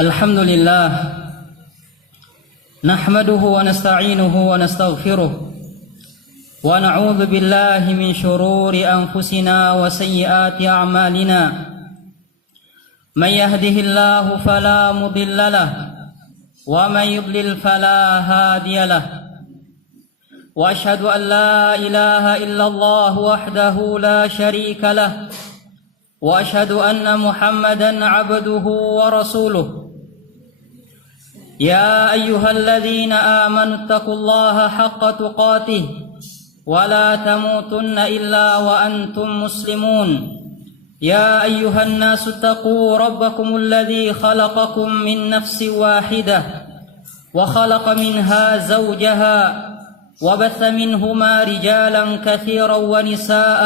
Alhamdulillah nahmaduhu wa nasta'inuhu wa nastaghfiruh wa na'udzu billahi min shururi anfusina wa sayyiati a'malina man yahdihillahu fala mudilla lahu wa man yudlil fala hadiya lahu wa ashhadu an la ilaha illallah wahdahu la syarika lahu wa ashhadu anna Muhammadan 'abduhu wa rasuluh. يا أيها الذين آمنوا اتقوا الله حق تقاته ولا تموتن إلا وأنتم مسلمون يا أيها الناس اتقوا ربكم الذي خلقكم من نفس واحدة وخلق منها زوجها وبث منهما رجالا كثيرا ونساء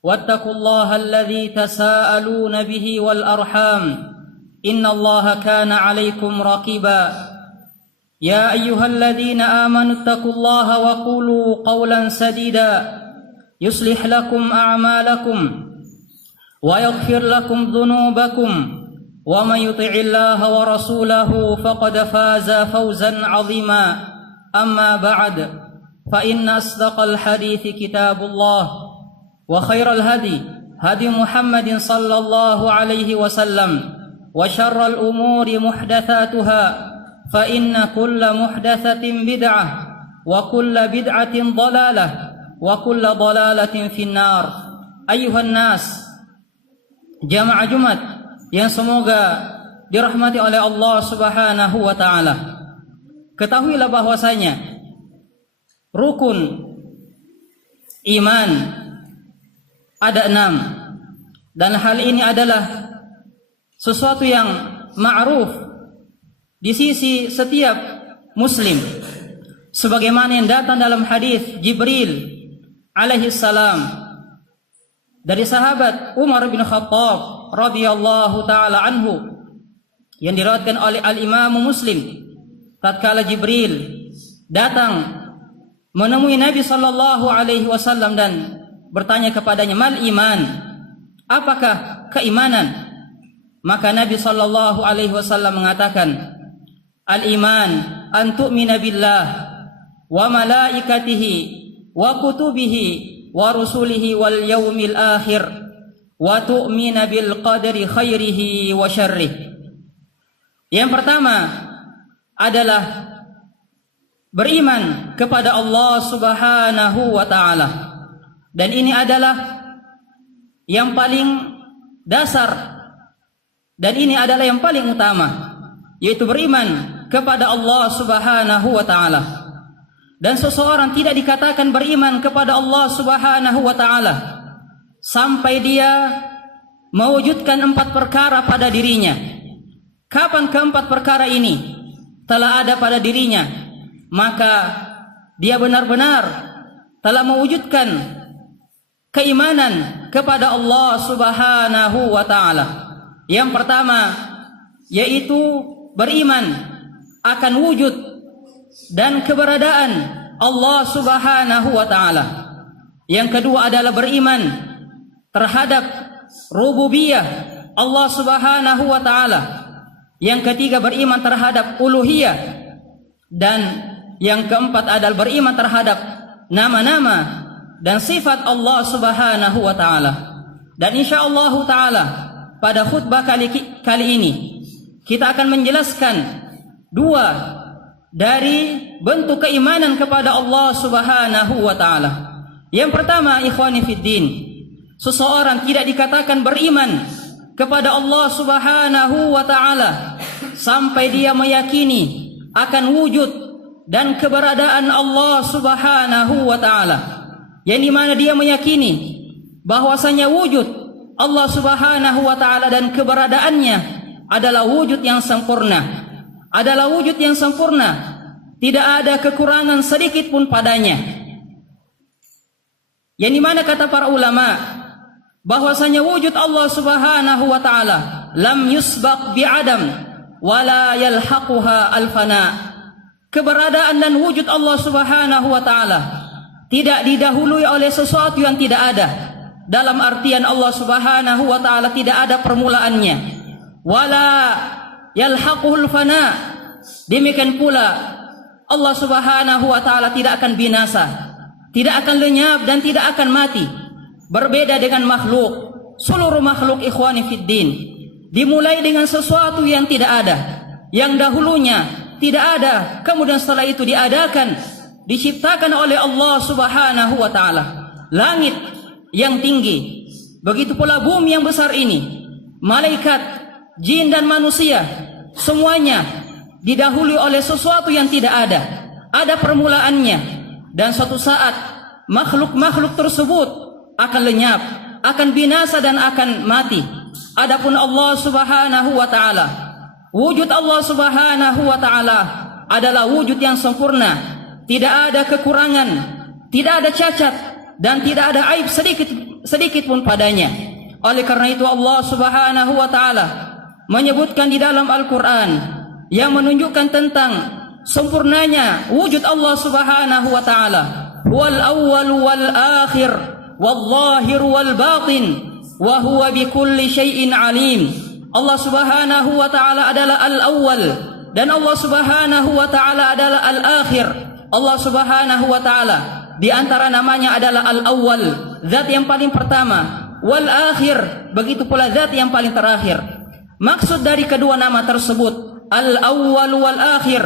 واتقوا الله الذي تساءلون به والأرحام إن الله كان عليكم رقيبا يا أيها الذين آمنوا اتقوا الله وقولوا قولا سديدا يصلح لكم أعمالكم ويغفر لكم ذنوبكم ومن يطع الله ورسوله فقد فاز فوزا عظيما أما بعد فإن أصدق الحديث كتاب الله وخير الهدي هدي محمد صلى الله عليه وسلم وشر الأمور محدثاتها فإن كل محدثة بدعة وكل بدعة ضلالة وكل ضلالة في النار. أيها الناس, jamaah Jumat yang semoga dirahmati oleh Allah Subhanahu wa taala. Ketahuilah bahwasanya rukun iman ada 6 dan hal ini adalah sesuatu yang ma'ruf di sisi setiap muslim, sebagaimana yang datang dalam hadis Jibril alaihi salam dari sahabat Umar bin Khattab radhiyallahu taala anhu yang diriwayatkan oleh al-Imam Muslim. Tatkala Jibril datang menemui Nabi sallallahu alaihi wasallam dan bertanya kepadanya, "Mal iman?" Apakah keimanan? Maka Nabi sallallahu alaihi wasallam mengatakan, "Al-iman an tu'mina billah wa malaikatihi wa kutubihi wa rusulihi wal yaumil akhir wa tu'mina bil qadri khairihi wa syarrih." Yang pertama adalah beriman kepada Allah Subhanahu wa taala. Dan ini adalah yang paling dasar. Dan ini adalah yang paling utama, yaitu beriman kepada Allah Subhanahu wa taala. Dan seseorang tidak dikatakan beriman kepada Allah Subhanahu wa taala sampai dia mewujudkan 4 perkara pada dirinya. Kapan keempat perkara ini telah ada pada dirinya, maka dia benar-benar telah mewujudkan keimanan kepada Allah Subhanahu wa taala. Yang pertama yaitu beriman akan wujud dan keberadaan Allah Subhanahu wa taala. Yang kedua adalah beriman terhadap rububiyah Allah Subhanahu wa taala. Yang ketiga beriman terhadap uluhiyah, dan yang keempat adalah beriman terhadap nama-nama dan sifat Allah Subhanahu wa taala. Dan insyaallah taala pada khutbah kali ini kita akan menjelaskan 2 dari bentuk keimanan kepada Allah Subhanahu wa taala. Yang pertama, ikhwani fiddin, seseorang tidak dikatakan beriman kepada Allah Subhanahu wa taala sampai dia meyakini akan wujud dan keberadaan Allah Subhanahu wa taala. Yang dimana dia meyakini bahwasanya wujud Allah Subhanahu wa taala dan keberadaannya adalah wujud yang sempurna. Adalah wujud yang sempurna. Tidak ada kekurangan sedikit pun padanya. Yang dimana kata para ulama bahwasanya wujud Allah Subhanahu wa taala lam yusbaq bi'adam wala yalhaquha al-fana. Keberadaan dan wujud Allah Subhanahu wa taala tidak didahului oleh sesuatu yang tidak ada. Dalam artian Allah Subhanahu wa taala tidak ada permulaannya. Wala yalhaquhul fana. Demikian pula Allah Subhanahu wa taala tidak akan binasa, tidak akan lenyap dan tidak akan mati. Berbeda dengan makhluk. Seluruh makhluk ikhwani fiddin dimulai dengan sesuatu yang tidak ada, yang dahulunya tidak ada, kemudian setelah itu diadakan, diciptakan oleh Allah Subhanahu wa taala. Langit yang tinggi, begitu pula bumi yang besar ini, malaikat, jin dan manusia, semuanya didahului oleh sesuatu yang tidak ada. Ada permulaannya, dan suatu saat makhluk-makhluk tersebut akan lenyap, akan binasa dan akan mati. Adapun Allah Subhanahu wa taala, wujud Allah Subhanahu wa taala adalah wujud yang sempurna, tidak ada kekurangan, tidak ada cacat dan tidak ada aib sedikit pun padanya. Oleh karena itu Allah Subhanahu wa taala menyebutkan di dalam Al-Qur'an yang menunjukkan tentang sempurnanya wujud Allah Subhanahu wa taala. Wal awwal wal akhir wal zahir wal batin wa huwa bikulli syai'in alim. Allah Subhanahu wa taala adalah al-awwal dan Allah Subhanahu wa taala adalah al-akhir. Allah Subhanahu wa taala di antara namanya adalah al-awwal, zat yang paling pertama, wal akhir, begitu pula zat yang paling terakhir. Maksud dari kedua nama tersebut, al-awwal wal akhir,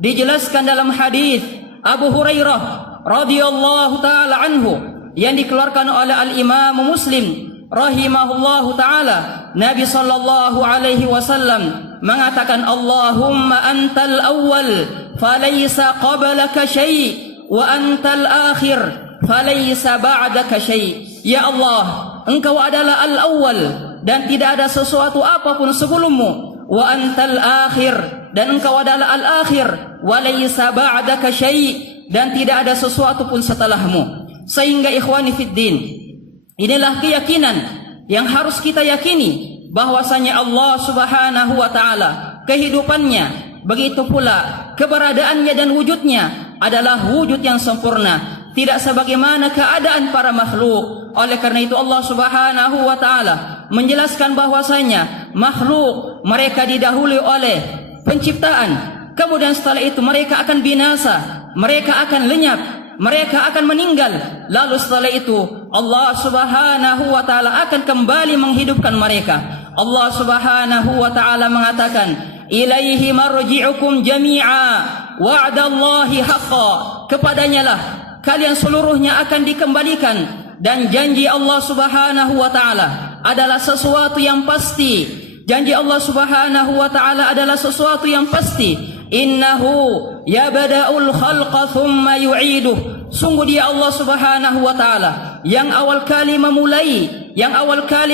dijelaskan dalam hadis Abu Hurairah radhiyallahu taala anhu yang dikeluarkan oleh al-Imam Muslim rahimahullahu taala. Nabi sallallahu alaihi wasallam mengatakan, Allahumma antal awwal falaysa qablaka syai' wa antal akhir falaysa ba'daka syai'. Ya Allah, Engkau adalah al-awwal dan tidak ada sesuatu apapun sebelummu. Wa antal akhir, dan Engkau adalah al-akhir. Wa laysa ba'daka syai', dan tidak ada sesuatu pun setelahmu. Sehingga ikhwani fiddin, inilah keyakinan yang harus kita yakini, bahwasanya Allah Subhanahu wa taala, kehidupannya, begitu pula keberadaannya dan wujudnya adalah wujud yang sempurna, tidak sebagaimana keadaan para makhluk. Oleh karena itu Allah Subhanahu wa taala menjelaskan bahwasanya makhluk mereka didahului oleh penciptaan, kemudian setelah itu mereka akan binasa, mereka akan lenyap, mereka akan meninggal. Lalu setelah itu Allah Subhanahu wa taala akan kembali menghidupkan mereka. Allah Subhanahu wa taala mengatakan, ilaihi marji'ukum jami'a wa'dallahi haqqan. Kepadanya lah kalian seluruhnya akan dikembalikan, dan janji Allah Subhanahu wa taala adalah sesuatu yang pasti. Janji Allah Subhanahu wa taala adalah sesuatu yang pasti. Innahu yabda'ul khalqa thumma yu'iduh. Sungguh dia Allah Subhanahu wa taala yang awal kali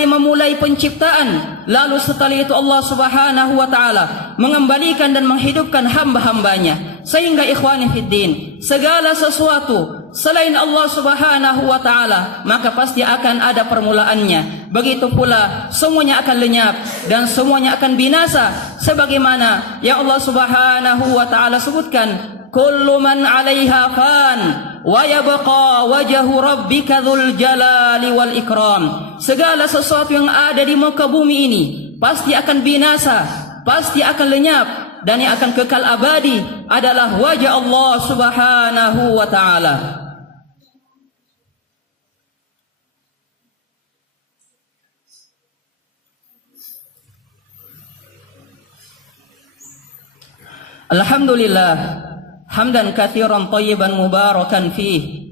memulai penciptaan, lalu setelah itu Allah Subhanahu wa taala mengembalikan dan menghidupkan hamba-hambanya. Sehingga ikhwani fiddin, segala sesuatu selain Allah Subhanahu wa taala maka pasti akan ada permulaannya. Begitu pula semuanya akan lenyap dan semuanya akan binasa, sebagaimana yang Allah Subhanahu wa taala sebutkan, kullu man 'alaiha fan wa yabqa wajhu rabbika dzul jalali wal ikram. Segala sesuatu yang ada di muka bumi ini pasti akan binasa, pasti akan lenyap, dan yang akan kekal abadi adalah wajah Allah Subhanahu wa taala. Alhamdulillah hamdan katsiran thayyiban mubarakan fih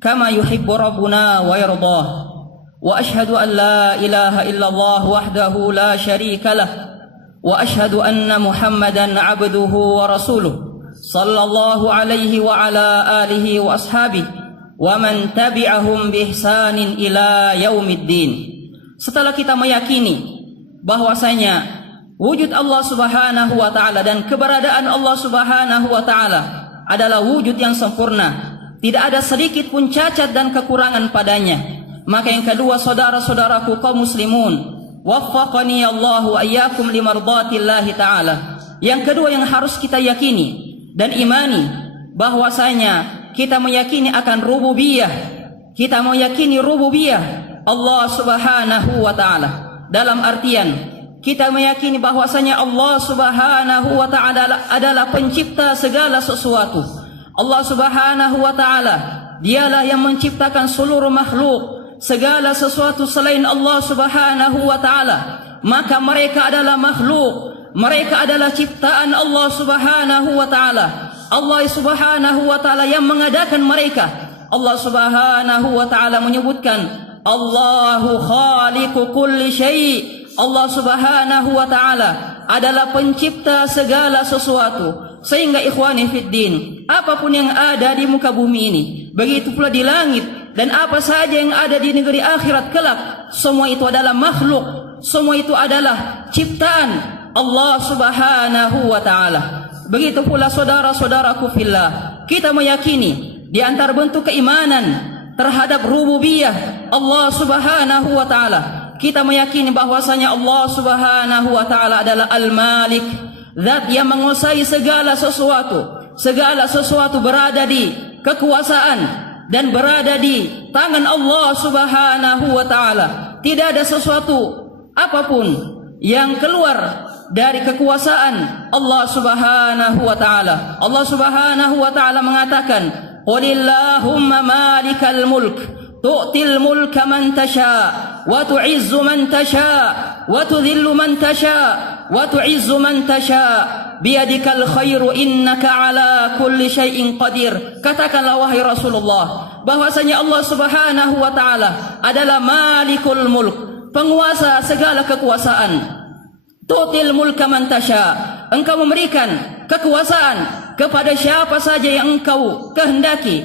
kama yuhibbu rabbuna wa yardah. Wa ashhadu an la ilaha illallah wahdahu la syarika lah. Wa ashhadu anna Muhammadan abduhu wa rasuluh sallallahu alaihi wa ala alihi wa ashabihi wa man tabi'ahum bi ihsanin ila yaumiddin. Setelah kita meyakini bahwasanya wujud Allah Subhanahu wa taala dan keberadaan Allah Subhanahu wa taala adalah wujud yang sempurna, tidak ada sedikit pun cacat dan kekurangan padanya, maka yang kedua, saudara-saudaraku kaum muslimun, waffaqani Allah wa iyyakum limardatillahi taala. Yang kedua yang harus kita yakini dan imani, bahwasanya kita meyakini akan rububiyah. Kita meyakini rububiyah Allah Subhanahu wa taala, dalam artian kita meyakini bahwasanya Allah Subhanahu wa taala adalah pencipta segala sesuatu. Allah Subhanahu wa taala dialah yang menciptakan seluruh makhluk. Segala sesuatu selain Allah Subhanahu wa taala, maka mereka adalah makhluk. Mereka adalah ciptaan Allah Subhanahu wa taala. Allah Subhanahu wa taala yang mengadakan mereka. Allah Subhanahu wa taala menyebutkan Allahu khaliqu kulli syai'. Allah Subhanahu wa taala adalah pencipta segala sesuatu. Sehingga ikhwani fiddin, apapun yang ada di muka bumi ini, begitu pula di langit, dan apa saja yang ada di negeri akhirat kelak, semua itu adalah makhluk. Semua itu adalah ciptaan Allah Subhanahu wa taala. Begitu pula saudara-saudaraku fillah, kita meyakini di antara bentuk keimanan terhadap rububiyah Allah Subhanahu wa taala, kita meyakini bahwasanya Allah Subhanahu wa taala adalah Al-Malik, zat yang menguasai segala sesuatu. Segala sesuatu berada di kekuasaan dan berada di tangan Allah Subhanahu wa taala. Tidak ada sesuatu apapun yang keluar dari kekuasaan Allah Subhanahu wa taala. Allah Subhanahu wa taala mengatakan, "Qulillahumma malikal mulk, tu'til mulka man tasha, wa tu'izzu man tasha, wa tudhillu man tasha, wa tu'izzu man tasha, biyadikal khairu innaka ala kulli syai'in qadir." Katakanlah wahai Rasulullah, bahwasanya Allah Subhanahu wa taala adalah Malikul Mulk, penguasa segala kekuasaan. Tu'til mulka man tasha, engkau memberikan kekuasaan kepada siapa saja yang engkau kehendaki.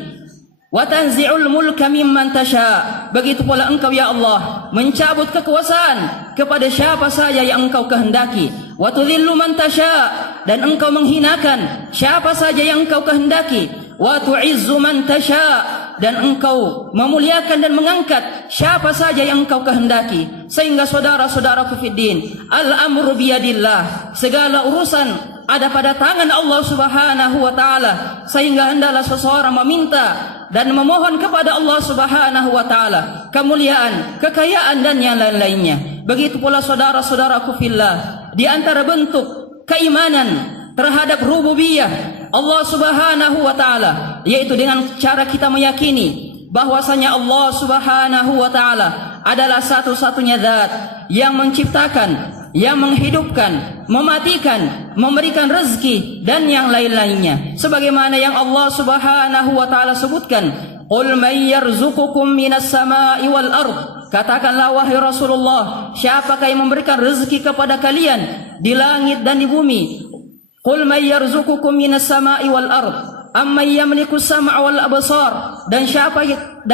Wa tanzi'ul mulka mimman tasha, begitu pula engkau ya Allah mencabut kekuasaan kepada siapa saja yang engkau kehendaki. Wa tudhillu man tasha, dan engkau menghinakan siapa saja yang engkau kehendaki. Wa tu'izzu man tasha, dan engkau memuliakan dan mengangkat siapa saja yang engkau kehendaki. Sehingga saudara-saudaraku fiddin, al-amru biyadillah, segala urusan ada pada tangan Allah Subhanahu wa taala. Sehingga hendaklah seseorang meminta dan memohon kepada Allah Subhanahu wa taala kemuliaan, kekayaan dan yang lain-lainnya. Begitu pula saudara-saudaraku fillah, di antara bentuk keimanan terhadap rububiyah Allah Subhanahu wa taala, yaitu dengan cara kita meyakini bahwasanya Allah Subhanahu wa taala adalah satu-satunya zat yang menciptakan, yang menghidupkan, mematikan, memberikan rezeki dan yang lain-lainnya. Sebagaimana yang Allah Subhanahu wa taala sebutkan, "Qul may yarzuqukum minas sama'i wal ardh." Katakanlah wahai Rasulullah, siapakah yang memberikan rezeki kepada kalian di langit dan di bumi? Qul may yarzuqukum minas sama'i wal ardh amman yamliku as-sam'a wal absar, dan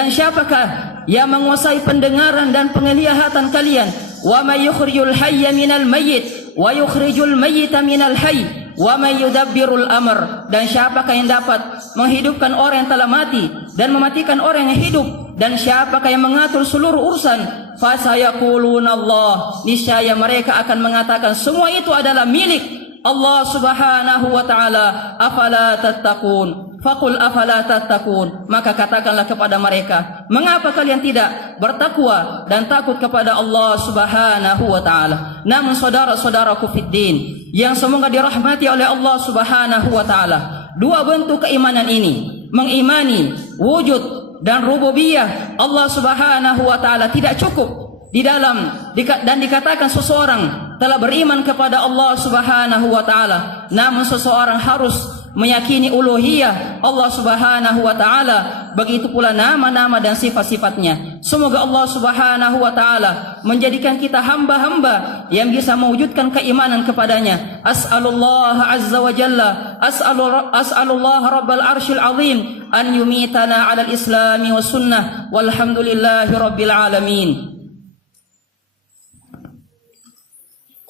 siapakah yang menguasai pendengaran dan penglihatan kalian? Wa may yukhrijul hayya minal mayyit wa yukhrijul mayyita minal hayy wa may yudabbirul amr, dan siapakah yang dapat menghidupkan orang yang telah mati dan mematikan orang yang hidup, dan siapakah yang mengatur seluruh urusan? Fasayaquluna Allah, niscaya mereka akan mengatakan semua itu adalah milik Allah Subhanahu wa taala. Afala tattaqun, faqul afala tattaqun, maka katakanlah kepada mereka, mengapa kalian tidak bertakwa dan takut kepada Allah Subhanahu wa taala. Namun saudara-saudaraku fiddin yang semoga dirahmati oleh Allah Subhanahu wa taala, dua bentuk keimanan ini, mengimani wujud dan rububiyah Allah Subhanahu wa taala, tidak cukup di dalam dan dikatakan seseorang telah beriman kepada Allah Subhanahu wa taala. Namun seseorang harus meyakini uluhiyah Allah Subhanahu wa taala, begitu pula nama-nama dan sifat-sifatnya. Semoga Allah Subhanahu wa taala menjadikan kita hamba-hamba yang bisa mewujudkan keimanan kepadanya. As'alullah azza wa jalla, as'alullah rabbal arsyil azim an yumitana 'alal islami was sunnah, walhamdulillahi rabbil alamin.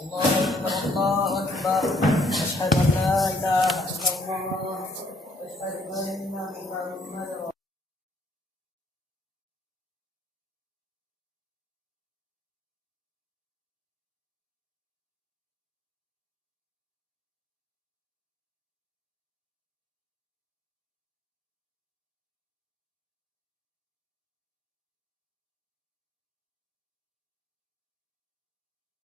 Allahu Akbar, asyhadu an la ilaha illallah wa asyhadu anna Muhammadan